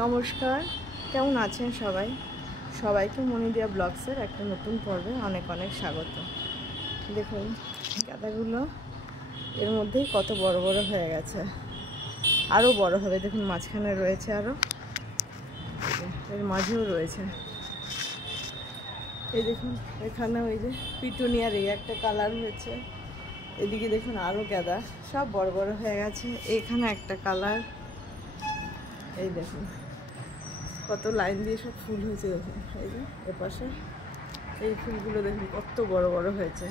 নমস্কার, কেমন আছেন সবাই? সবাইকে মনিদিয়া ব্লগসের একটা নতুন পর্বে অনেক অনেক স্বাগত। দেখুন গাঁদাগুলো এর মধ্যেই কত বড় বড় হয়ে গেছে, আরও বড় হবে। দেখুন মাঝখানে রয়েছে, আরও এর মাঝেও রয়েছে। এই দেখুন এখানে ওই যে পিটুনিয়ার এই একটা কালার হয়েছে, এদিকে দেখুন আরও গাঁদা সব বড় বড় হয়ে গেছে। এখানে একটা কালার, এই দেখুন কত লাইন দিয়ে সব ফুল হয়েছে। দেখুন এই যে এপাশে এই ফুলগুলো দেখুন কত বড় বড় হয়েছে।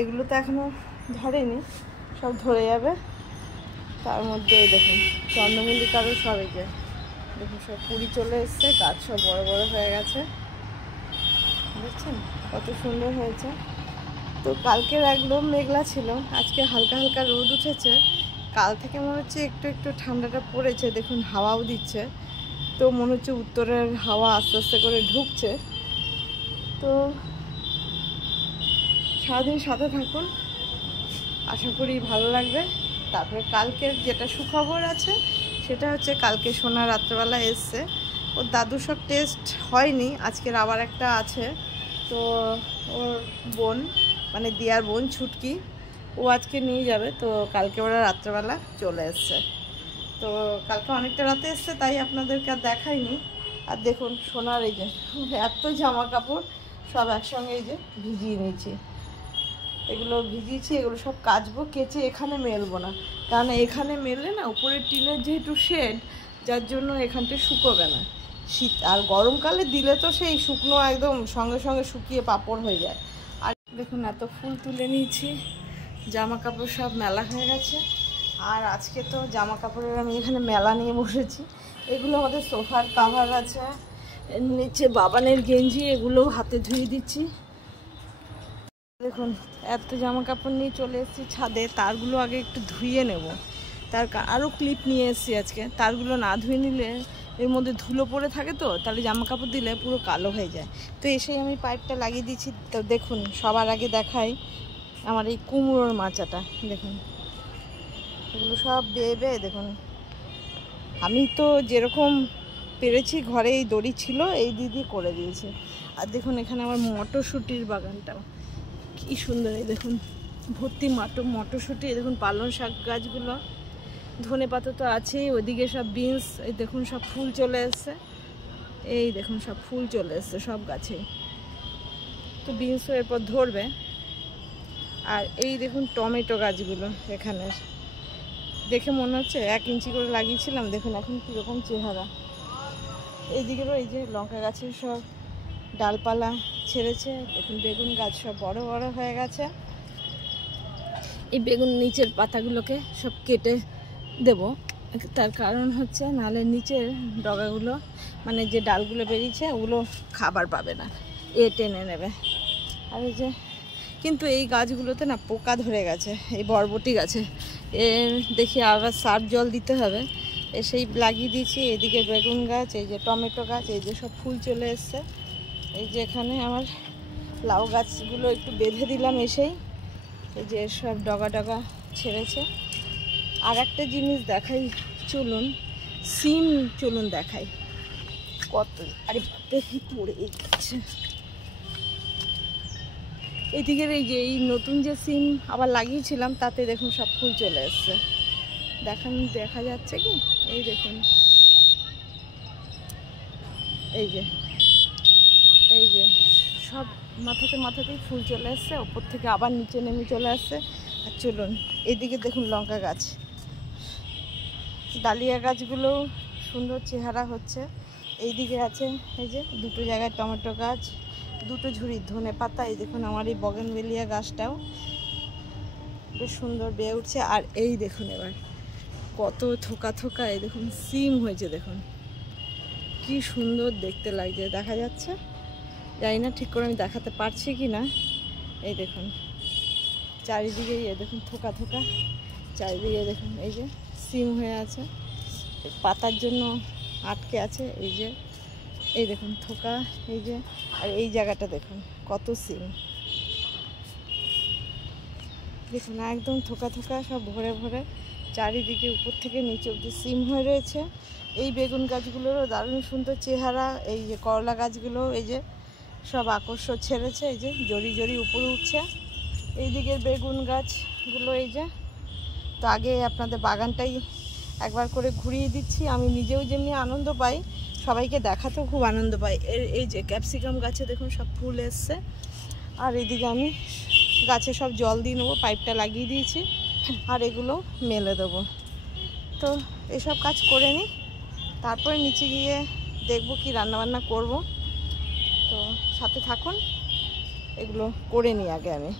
এগুলো তো এখনও ধরেনি, সব ধরে যাবে। তার মধ্যে দেখুন চন্দ্রমল্লিকারও সব এই যে দেখুন সব কুড়ি চলে এসছে, গাছ সব বড় বড় হয়ে গেছে। বুঝছেন কত সুন্দর হয়েছে। তো কালকের একদম মেঘলা ছিল, আজকে হালকা হালকা রোদ উঠেছে। কাল থেকে মনে হচ্ছে একটু একটু ঠান্ডাটা পড়েছে। দেখুন হাওয়াও দিচ্ছে, তো মনে হচ্ছে উত্তরের হাওয়া আস্তে আস্তে করে ঢুকছে। তো সারাদিন সাথে থাকুন, আশা করি ভালো লাগবে। তারপরে কালকের যেটা সুখবর আছে সেটা হচ্ছে কালকে সোনা রাত্রেবেলা এসছে, ওর দাদু সব টেস্ট হয়নি, আজকের আবার একটা আছে। তো ওর বোন মানে দিয়ার বোন ছুটকি, ও আজকে নিয়ে যাবে। তো কালকে ওরা রাত্রেবেলা চলে এসছে। তো কালকে অনেকটা রাতে এসছে, তাই আপনাদেরকে আর দেখাইনি। আর দেখুন সোনার এই যে এত জামা কাপড় সব একসঙ্গে এই যে ভিজিয়ে নিয়েছি। এগুলো ভিজিয়েছি, এগুলো সব কাচবো, কেচে এখানে মেলবো না, কারণ এখানে মেললে না উপরের টিনের যেহেতু শেড, যার জন্য এখানটা শুকোবে না। শীত আর গরমকালে দিলে তো সেই শুকনো একদম সঙ্গে সঙ্গে শুকিয়ে পাপড় হয়ে যায়। আর দেখুন এত ফুল তুলে নিয়েছি, জামা কাপড় সব মেলা হয়ে গেছে। আর আজকে তো জামা কাপড়ের আমি এখানে মেলা নিয়ে বসেছি। এগুলো আমাদের সোফার কাভার আছে, এর নিচে বাবানের গেঞ্জি, এগুলো হাতে ধুয়ে দিচ্ছি। দেখুন এত জামা কাপড় নিয়ে চলে এসেছি ছাদে, তারগুলো আগে একটু ধুয়ে নেব। আরও ক্লিপ নিয়ে এসেছি আজকে, তারগুলো না ধুয়ে নিলে এর মধ্যে ধুলো পড়ে থাকে, তো তাহলে জামা কাপড় দিলে পুরো কালো হয়ে যায়। তো এসেই আমি পাইপটা লাগিয়ে দিচ্ছি। তো দেখুন সবার আগে দেখাই আমার এই কুমড়োর মাচাটা। দেখুন এগুলো সব বেয়ে বেয়ে দেখুন, আমি তো যেরকম পেরেছি ঘরে এই দড়ি ছিল এই দিদি করে দিয়েছে। আর দেখুন এখানে আমার মটরশুঁটির বাগানটাও কি সুন্দর, এই দেখুন ভর্তি মটরশুঁটি। দেখুন পালং শাক গাছগুলো, ধনে পাতা তো আছেই, ওইদিকে সব বিনস, এই দেখুন সব ফুল চলে এসছে। এই দেখুন সব ফুল চলে এসছে সব গাছেই, তো বিনসও এরপর ধরবে। আর এই দেখুন টমেটো গাছগুলো এখানে দেখে মনে হচ্ছে 1 ইঞ্চি করে লাগিয়েছিলাম, দেখুন এখন কীরকম চেহারা। এইদিকেরও এই যে লঙ্কা গাছের সব ডালপালা ছেড়েছে। দেখুন বেগুন গাছ সব বড় বড় হয়ে গেছে। এই বেগুন নিচের পাতাগুলোকে সব কেটে দেব, তার কারণ হচ্ছে নাহলে নিচের ডগাগুলো মানে যে ডালগুলো বেরিয়েছে ওগুলো খাবার পাবে না, এ টেনে নেবে। আর এই যে কিন্তু এই গাছগুলোতে না পোকা ধরে গেছে, এই বরবটি গাছে দেখি আবার সার জল দিতে হবে। সেই লাগিয়ে দিয়েছি। এদিকে বেগুন গাছ, এই যে টমেটো গাছ, এই যে সব ফুল চলে এসছে। এই যে এখানে আমার লাউ গাছগুলো একটু বেঁধে দিলাম এসেই, এই যে সব ডগা ডগা ছেড়েছে। আর একটা জিনিস দেখাই, চলুন সিম চলুন দেখাই কত, আরে দেখি পড়ে গেছে। এদিকের এই যে এই নতুন যে সিম আবার লাগিয়েছিলাম তাতে দেখুন সব ফুল চলে এসছে। দেখা যাচ্ছে কি? এই দেখুন এই যে সব মাথাতেই ফুল চলে আসছে, ওপর থেকে আবার নিচে নেমে চলে আসছে। আর চলুন এদিকে দেখুন লঙ্কা গাছ, ডালিয়া গাছগুলো সুন্দর চেহারা হচ্ছে। এইদিকে আছে এই যে দুটো জায়গায় টমেটো গাছ, দুটো ঝুড়ি ধনে পাতা। এই দেখুন আমার এই বগেনভেলিয়া গাছটাও বেশ সুন্দর বেয়ে উঠছে। আর এই দেখুন এবার কত থোকা থোকা এই দেখুন সিম হয়েছে, দেখুন কি সুন্দর দেখতে লাগছে। দেখা যাচ্ছে জানি না ঠিক করে আমি দেখাতে পারছি কি না। এই দেখুন চারিদিকে এই দেখুন থোকা থোকা, চারিদিকে দেখুন এই যে সিম হয়ে আছে, পাতার জন্য আটকে আছে। এই দেখুন থোকা, এই যে আর এই জায়গাটা দেখুন কত সিম, দেখুন একদম থোকা থোকা সব ভরে ভরে চারিদিকে উপর থেকে নিচে অব্দি সিম হয়ে রয়েছে। এই বেগুন গাছগুলোরও দারুণ সুন্দর চেহারা। এই যে করলা গাছগুলো এই যে সব আকর্ষণ ছেড়েছে, এই যে জড়ি জড়ি উপরে উঠছে। এই দিকের বেগুন গাছগুলো এই যে। তো আগে আপনাদের বাগানটাই একবার করে ঘুরিয়ে দিচ্ছি। আমি নিজেও যেমনি আনন্দ পাই, সবাইকে দেখাতেও খুব আনন্দ পাই। এই যে ক্যাপসিকাম গাছে দেখুন সব ফুল এসছে। আর এদিকে আমি গাছে সব জল দিয়ে নেবো, পাইপটা লাগিয়ে দিয়েছি, আর এগুলো মেলে দেবো। তো এসব কাজ করে নিই, তারপরে নিচে গিয়ে দেখবো কি রান্নাবান্না করব। তো সাথে থাকুন, এগুলো করে নিই আগে আমি।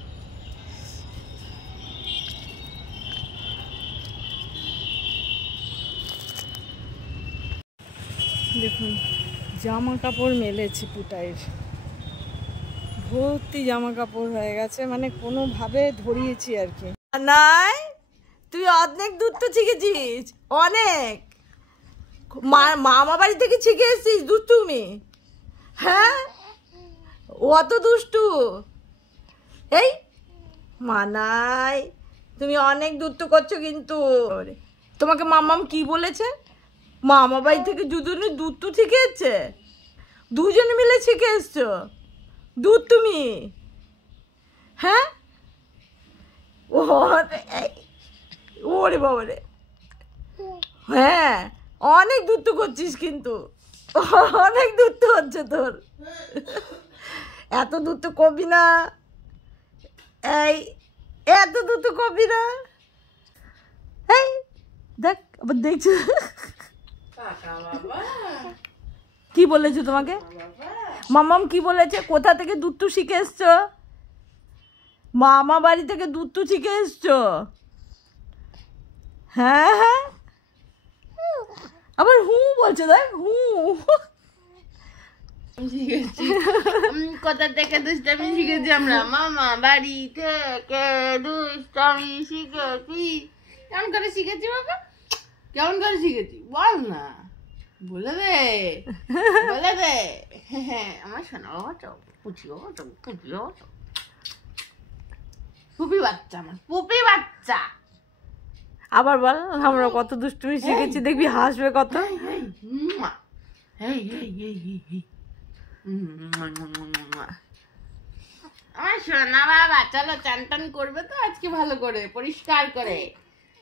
দেখুন জামা কাপড় মেলেছি, পুটাইয়ের ভর্তি জামা কাপড় হয়ে গেছে, মানে কোনোভাবে ধরিয়েছি আর কি। নাই, তুই অনেক দূর তো শিখেছিস, অনেক মামা বাড়ি থেকে শিখে এসছিস দুষ্টুমি। হ্যাঁ, অত দুষ্টু। এই মানাই, তুমি অনেক দুষ্টু করছো কিন্তু। তোমাকে মামাম কি বলেছে? মামা বাড়ি থেকে দুজনে দুধ শিখে এসছে, দুজনে মিলে শিখে এসছো দুধ তুমি। হ্যাঁ, ওরে বাবা রে, হ্যাঁ অনেক দুধ করছিস কিন্তু, অনেক দুধ হচ্ছে তোর। এত দুধ কবি না, এই এত দুধ কবি না। এই দেখ, আবার দেখছো কি বলেছে তোমাকে? মামাম কি বলেছে? কোথা থেকে দুধ শিখে এসছো? মামা বাড়ি থেকে দুধ শিখে এসছো? হ্যাঁ হ্যাঁ, আবার হু বলছে, দেখ হু। কোথা থেকে দুষ্টামি শিখেছি আমরা? মামা বাড়ি থেকে দুষ্টামি শিখেছি। কেমন করে শিখেছি বাবা? কেমন করে শিখেছি বল না, বলে দে, বলে দে। আমার শোনা বাবা তো পুচি বাবা তো পুচি বাবা তো পুপি বাচ্চা, আমার পুপি বাচ্চা। আবার বল, আমরা কত দুষ্টুমি শিখেছি, দেখবি হাসবে কত। আমার শোনা বাবা, চলো চান টান করবে তো আজকে ভালো করে পরিষ্কার করে।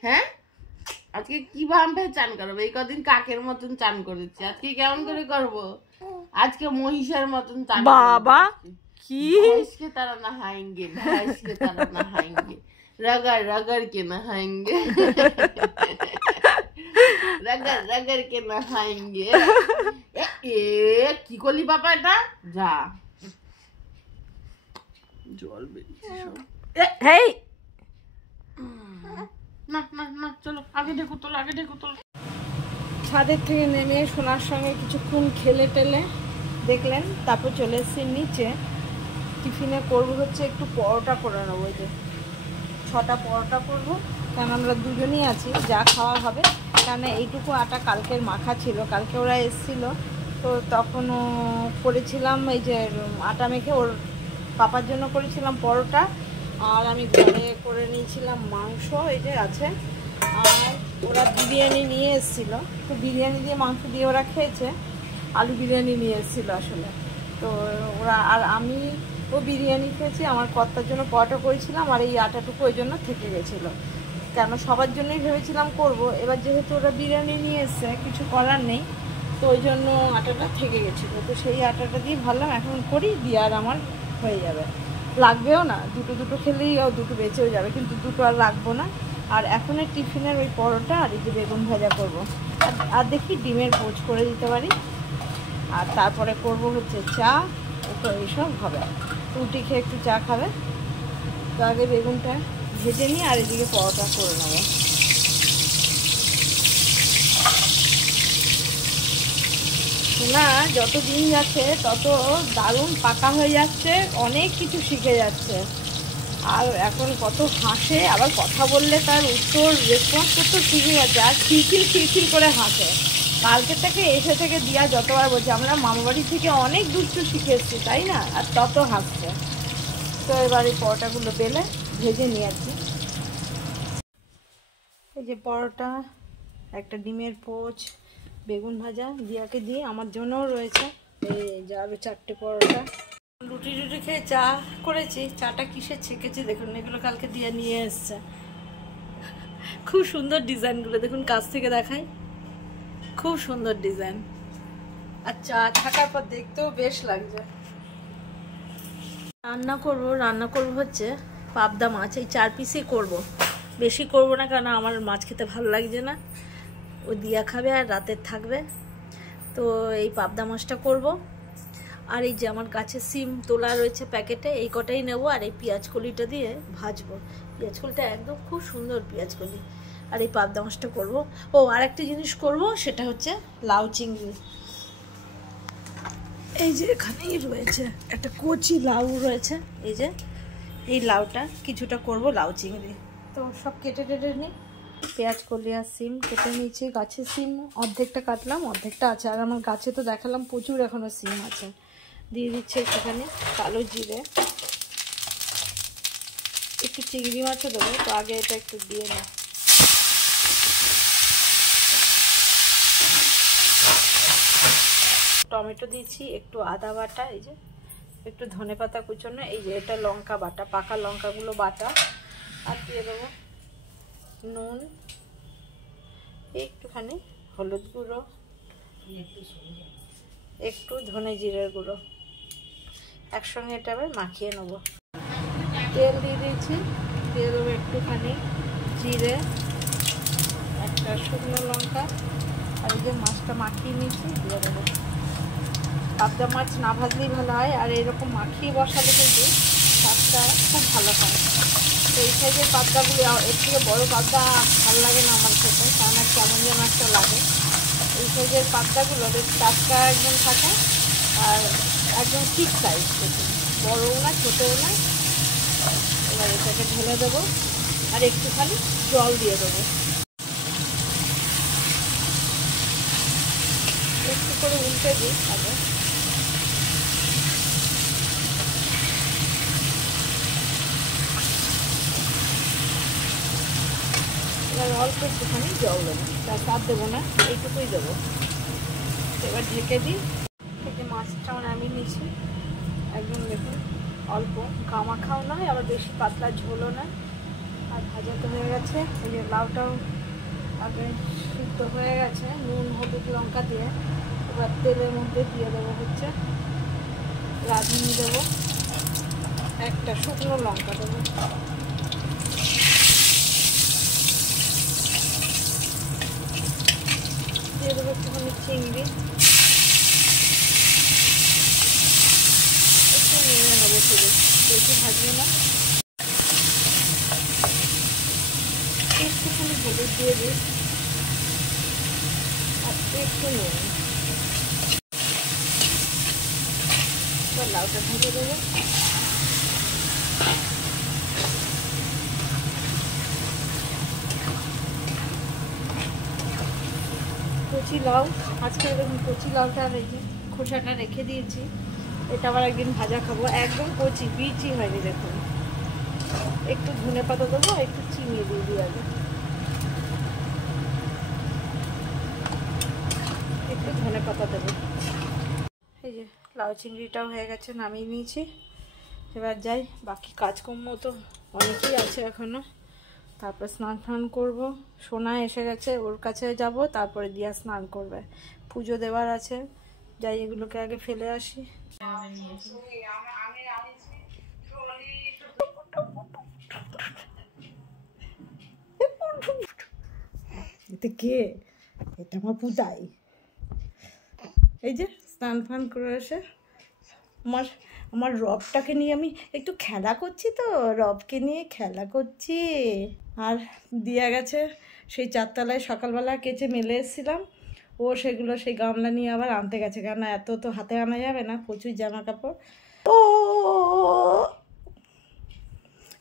হ্যাঁ, আজকে কি ভাবে চান করবো? এই কদিন কাকের মতন চান করেছি, আজকে কেমন করে করব? আজকে মহিষের মতন চান। বাবা কি भैंस तरह नहाएंगे, भैंस की तरह नहाएंगे, रगड़ रगड़ के नहाएंगे, रगड़ रगड़ के नहाएंगे। কি করলি বাবা? এটা যা জল বেরিয়েছে সব। হেই না না না, চলো আগে দেখো তোলো, আগে দেখো তোলো। ছাদের থেকে নেমে সোনার সঙ্গে কিছুক্ষণ খেলে টেলে দেখলেন, তারপর চলে এসেছি নিচে। টিফিনে করবো হচ্ছে একটু পরোটা করে নেবো, যে 6টা পরোটা করবো, কারণ আমরা দুজনই আছি, যা খাওয়া হবে। কারণ এইটুকু আটা কালকের মাখা ছিল, কালকে ওরা এসেছিলো, তো তখনও করেছিলাম এই যে আটা মেখে ওর পাপার জন্য করেছিলাম পরোটা, আর আমি ঘরে করে নিয়েছিলাম মাংস, এই যে আছে। আর ওরা বিরিয়ানি নিয়ে এসেছিলো, তো বিরিয়ানি দিয়ে মাংস দিয়ে ওরা খেয়েছে, আলু বিরিয়ানি নিয়ে এসেছিলো আসলে। তো ওরা আর আমি ও বিরিয়ানি খেয়েছি, আমার কর্তার জন্য পরোটা করেছিলাম, আর এই আটাটুকু ওই জন্য থেকে গেছিলো। কেন সবার জন্যই ভেবেছিলাম করব, এবার যেহেতু ওরা বিরিয়ানি নিয়ে এসছে কিছু করার নেই, তো ওই জন্য আটাটা থেকে গেছিলো। তো সেই আটাটা দিয়ে ভাবলাম এখন করি, দিয়ে আর আমার হয়ে যাবে, লাগবেও না, দুটো দুটো খেলেই দুটো বেঁচেও যাবে, কিন্তু দুটো আর লাগবো না। আর এখনের টিফিনের ওই পরোটা আর এই যে বেগুন ভাজা করবো, আর দেখি ডিমের পোচ করে দিতে পারি। আর তারপরে করব হচ্ছে চা, তো এইসব হবে। রুটি খেয়ে একটু চা খাবে, তো আগে বেগুনটা ভেজে নিই আর এদিকে পরোটা করে নেব। না, যত দিন যাচ্ছে তত দারুণ পাকা হয়ে যাচ্ছে, অনেক কিছু শিখে যাচ্ছে। আর এখন কত হাসে, আবার কথা বললে তার উত্তর রেসপন্স করতে শিখে গেছে, আর খিলখিল করে হাসে। কালকে থেকে এসে থেকে দিয়া যতবার বলছে আমরা মামাবাড়ি থেকে অনেক দুষ্টু শিখে এসেছি, তাই না? আর তত হাসছে। তো এবার এই পরোটাগুলো বেলে ভেজে নিয়েছি। এই যে পরোটা, একটা ডিমের পোচ, বেগুন ভাজা দিয়াকে দিয়ে আমার জন্যও রয়েছে। এই যে আরও 4টে পরোটা। রুটি খেয়ে চা করেছি। চাটা কিসে ছেঁকেছি দেখুন, এগুলো কালকে দিয়া নিয়ে এসছে। খুব সুন্দর ডিজাইনগুলো দেখুন, কাছ থেকে দেখাই, খুব সুন্দর ডিজাইন। আর চা থাকার পর দেখতেও বেশ লাগছে। রান্না করব হচ্ছে পাবদা মাছ। এই 4 পিসই করব, বেশি করব না, কারণ আমার মাছ খেতে ভালো লাগছে না। ও দিয়া খাবে আর রাতের থাকবে, তো এই পাবদা মাছটা করব। আর এই যে আমার গাছের সিম তোলা রয়েছে প্যাকেটে, এই কটাই নেব। আর এই পেঁয়াজ কলিটা দিয়ে ভাজবো। পেঁয়াজ কলিটা একদম খুব সুন্দর পেঁয়াজ কলি। আর এই পাবদা মাছটা করব। ও আর একটা জিনিস করব, সেটা হচ্ছে লাউ চিংড়ি। এই যে এখানেই রয়েছে একটা কচি লাউ রয়েছে, এই যে এই লাউটা কিছুটা করব লাউ চিংড়ি। তো সব কেটে নিই। পেঁয়াজ কলি আর সিম কেটে নিয়েছি। গাছের সিম অর্ধেকটা কাটলাম, অর্ধেকটা আছে। আর আমার গাছে তো দেখালাম প্রচুর এখনো সিম আছে। দিয়ে দিচ্ছে একটুখানি কালো জিরে, একটু চিংড়ি মাছও দেবো। তো আগে এটা একটু দিয়ে নিই। টমেটো দিয়েছি, একটু আদা বাটা, এই যে একটু ধনেপাতা কুচোনো, এই যে এটা লঙ্কা বাটা, পাকা লঙ্কাগুলো বাটা। আর দিয়ে দেবো নুন, একটুখানি হলুদ গুঁড়ো, একটু ধনে জিরের গুঁড়ো। একসঙ্গে এটা আবার মাখিয়ে নেবো। তেল দিয়ে দিয়েছি, দিয়ে দেবো একটুখানি জিরে, একটা শুকনো লঙ্কা, আর এই যে মাছটা মাখিয়ে নিয়েছি দিয়ে দেবো। পাবদা মাছ না ভাজলেই ভালো হয়, আর এরকম মাখিয়ে বসালে কিন্তু স্বাদটা খুব ভালো হয়। তো এই সাইজের পাবদাগুলো, এর থেকে বড়ো পাবদা ভালো লাগে না আমার খেতে, কারণ কেমন যেন একটা লাগে। এই সাইজের পাবদাগুলো বেশ টাটকা একদম থাকে, আর একদম ঠিক সাইজ, দেখুন, বড়ও না ছোটোও না। এবার এটাকে ঢেলে দেবো, আর একটুখানি জল দিয়ে দেবো। একটু করে উল্টে দিই আগে। এবার অল্প একটুখানি জল দেবো, তার দেবো না, এইটুকুই দেবো। এবার ঢেকে দিই। থেকে মাছটাও নামিয়ে নিয়েছি, একদম দেখুন অল্প গামাখাও নয়, আবার বেশি পাতলা ঝোলও না। আর ভাজা তো হয়ে গেছে। এই যে লাউটাও আগে সিদ্ধ হয়ে গেছে নুন হলুদ লঙ্কা দিয়ে। এবার তেলের মধ্যে দিয়ে দেবো হচ্ছে রাঁধুনি, দেবো একটা শুকনো লঙ্কা, দেবো দিয়ে দেবো একটুখানি চিংড়ি, একটু নেড়ে নেবো, শুধু বেশি ভাজবে না। একটুখানি হলুদ দিয়ে দিই, আর একটু নুন। এবার লাউটা ঢেকে দেবো। কচি লাউ, আজকে এরকম কচি লাউটা আর এই যে খোসাটা রেখে দিয়েছি, এটা আবার একদিন ভাজা খাবো। একদম কচি, বীজই হয়নি দেখুন। একটু ধনে পাতা দেবো, একটু চিনি দিয়ে দিই আগে, একটু ধনে পাতা দেবো। এই যে লাউ চিংড়িটাও হয়ে গেছে, নামিয়ে নিয়েছি। এবার যাই, বাকি কাজকর্ম তো অনেকই আছে এখনো। তারপর স্নান করবো। সোনা এসে গেছে, ওর কাছে যাব, তারপরে দিয়া স্নান করবে, পুজো দেওয়ার আছে। যাই, এগুলোকে আগে ফেলে আসি। এতে কে? এটা আমার পূজাই। এই যে স্নান ফান করে এসে আমার রবটাকে নিয়ে আমি একটু খেলা করছি, তো রবকে নিয়ে খেলা করছি। আর দিয়া গেছে সেই 4 তলায়, সকালবেলা কেচে মেলে এসেছিলাম। ও সেগুলো সেই গামলা নিয়ে আবার আনতে গেছে, কেন এত তো হাতে আনা যাবে না, প্রচুর জামা কাপড়। ও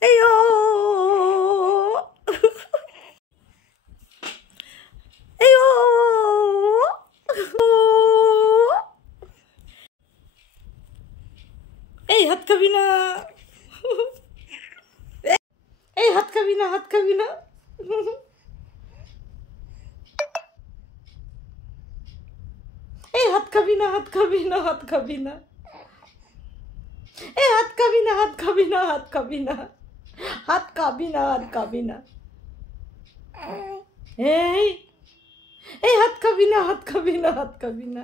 এই ও এই ও এই হাত খাবি না, এই হাত খাবি না, হাত খাবি না। হাত খাবি না, হাত খাবি না, হাত খাবি না, এই হাত খাবি না, হাত খাবি না, হাত খাবি না, হাত খাবি না, হাত খাবি না, এই এই হাত খাবি না, হাত খাবি না, হাত খাবি না।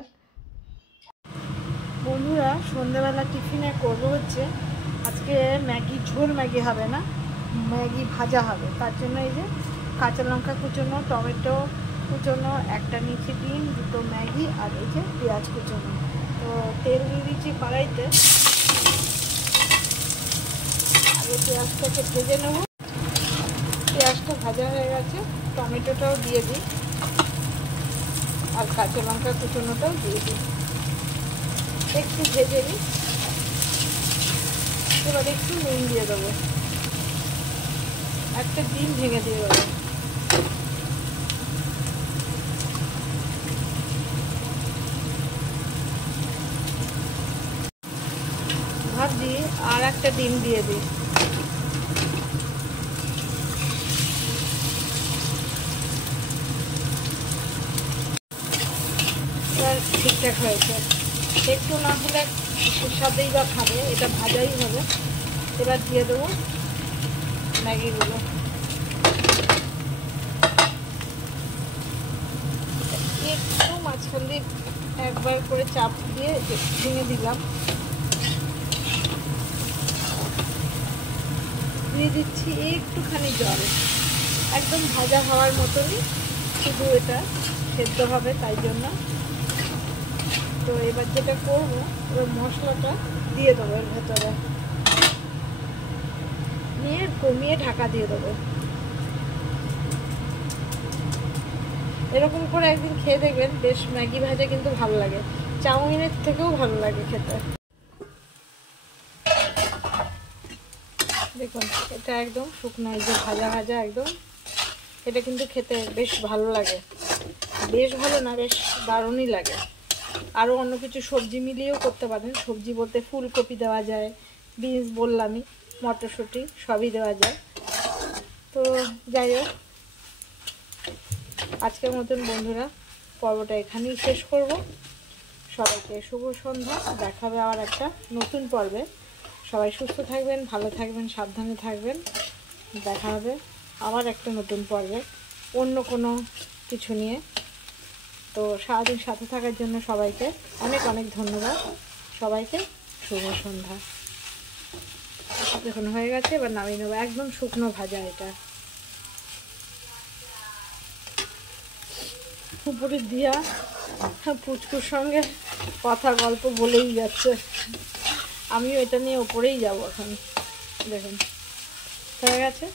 বন্ধুরা সন্ধ্যাবেলা টিফিনে করবো হচ্ছে আজকে ম্যাগি, ঝোল ম্যাগি হবে না, ম্যাগি ভাজা হবে। তার জন্য এই যে কাঁচা লঙ্কা কুচোনো, টমেটো কুচোনো, একটা নিচে ডিম, দুটো ম্যাগি, আর এই যে পেঁয়াজ কুচোনো। তো তেল দিয়ে দিচ্ছি কড়াইতে, আগে পেঁয়াজটাকে ভেজে নেব। পেঁয়াজটা ভাজা হয়ে গেছে, টমেটোটাও দিয়ে দিই আর কাঁচা লঙ্কা কুচোনোটাও দিয়ে দিই, একটু ভেজে নিই। এবার একটু নুন দিয়ে দেবো, একটা ডিম ভেঙে দিয়ে দেবো, ভাবছি আর একটা ডিম দিয়ে দিই। এবার ঠিকঠাক হয়েছে, একটু না হলে সাথেই বা খাবে, এটা ভাজাই হবে। এবার দিয়ে দেবো ম্যাগিগুলো, একটু মাঝখান দিয়ে একবার করে চাপ দিয়ে ভেঙে দিলাম। দিয়ে দিচ্ছি একটুখানি জল, একদম ভাজা হওয়ার মতনই, শুধু এটা সেদ্ধ হবে তাই জন্য। তো এবার যেটা করবো, ওই মশলাটা দিয়ে দেবো এর ভেতরে, নিয়ে কমিয়ে ঢাকা দিয়ে দেবো। এরকম করে একদিন খেয়ে দেখবেন, বেশ ম্যাগি ভাজা কিন্তু ভালো লাগে, চাউমিনের থেকেও ভালো লাগে খেতে। দেখুন এটা একদম শুকনো, এই যে ভাজা ভাজা একদম, এটা কিন্তু খেতে বেশ ভালো লাগে, বেশ ভালো না, বেশ দারুণই লাগে। আরও অন্য কিছু সবজি মিলিয়েও করতে পারেন, সবজি বলতে ফুলকপি দেওয়া যায়, বিনস বললামই, মটরশুঁটি সবই দেওয়া যায়। তো যাই হোক, আজকের মতন বন্ধুরা পর্বটা এখানেই শেষ করব। সবাইকে শুভ সন্ধ্যা, দেখা হবে আবার একটা নতুন পর্বে। সবাই সুস্থ থাকবেন, ভালো থাকবেন, সাবধানে থাকবেন। দেখা হবে আবার একটা নতুন পর্বে অন্য কোনো কিছু নিয়ে। তো সারাদিন সাথে থাকার জন্য সবাইকে অনেক অনেক ধন্যবাদ। সবাইকে শুভ সন্ধ্যা। দেখুন হয়ে গেছে, এবার নামিয়ে নেবো, একদম শুকনো ভাজা এটা। উপরে দিয়া পুচকুর সঙ্গে কথা গল্প বলেই যাচ্ছে, আমিও এটা নিয়ে ওপরেই যাবো এখন। দেখুন হয়ে গেছে।